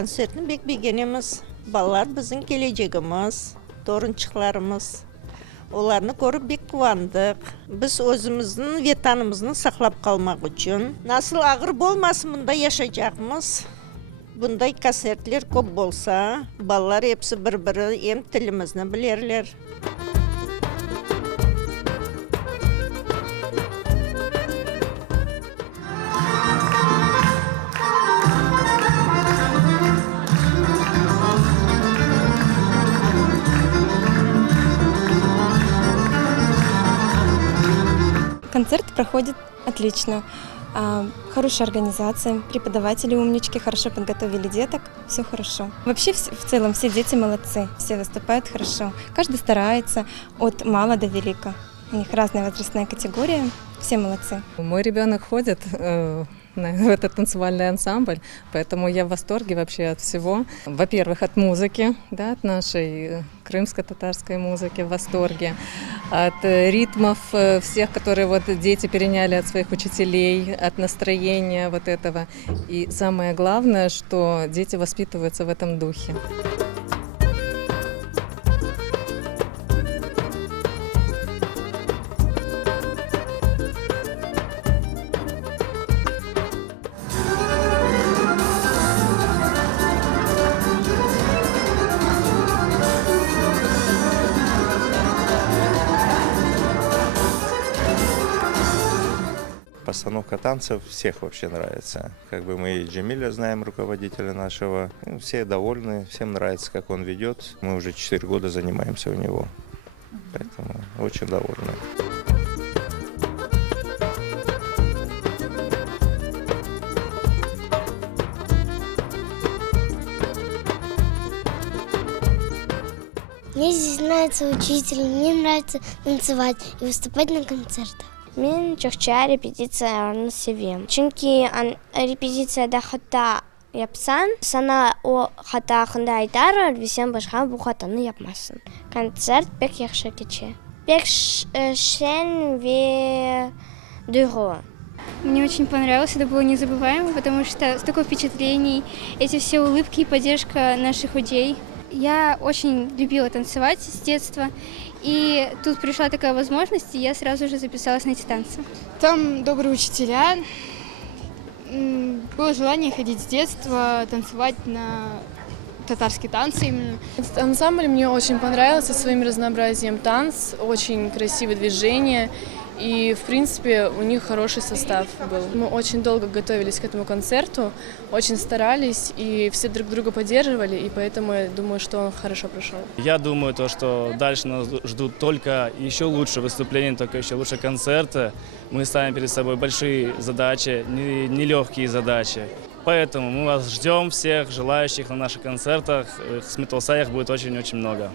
концертni bek beğenemiz. Ballar bizim geleceğimiz, torunçuklarımız. Onlarını görüp bek kıvandık. Biz özümüzün vatanımızın saklap kalmak için nasıl ağır bolmasın bunda yaşayacağımız. Bunday konsertler köp bolsa, ballar hepsi bir-biri hem tilimizni bilerler. Концерт проходит отлично. Хорошая организация, преподаватели умнички, хорошо подготовили деток, все хорошо. Вообще в целом все дети молодцы, все выступают хорошо. Каждый старается от мала до велика. У них разная возрастная категория, все молодцы. Мой ребенок ходит в этот танцевальный ансамбль, поэтому я в восторге вообще от всего. Во-первых, от музыки, да, от нашей крымско-татарской музыки в восторге, от ритмов всех, которые вот дети переняли от своих учителей, от настроения вот этого. И самое главное, что дети воспитываются в этом духе. Постановка танцев всех вообще нравится. Как бы мы и Джемиля знаем, руководителя нашего. Все довольны, всем нравится, как он ведет. Мы уже 4 года занимаемся у него. Поэтому очень довольны. Мне здесь нравится учитель, мне нравится танцевать и выступать на концертах. Мен чокча репетицияларны sevем. Чөнки репетицияда хата япсан, сана о хата хында айтар, бисен башка бу хатаны япмасын. Концерт бек яхшы кече. Бек шен ве дуру. Мне очень понравилось, это было незабываемо, потому что столько впечатлений, эти все улыбки и поддержка наших людей. Я очень любила танцевать с детства, и тут пришла такая возможность, и я сразу же записалась на эти танцы. Там добрые учителя, было желание ходить с детства, танцевать на татарские танцы именно. Ансамбль мне очень понравился своим разнообразием танц, очень красивые движения. И, в принципе, у них хороший состав был. Мы очень долго готовились к этому концерту, очень старались, и все друг друга поддерживали, и поэтому я думаю, что он хорошо прошел. Я думаю, что дальше нас ждут только еще лучше выступления, только еще лучше концерты. Мы ставим перед собой большие задачи, нелегкие задачи. Поэтому мы вас ждем всех желающих на наших концертах. В Сметолсаях будет очень-очень много.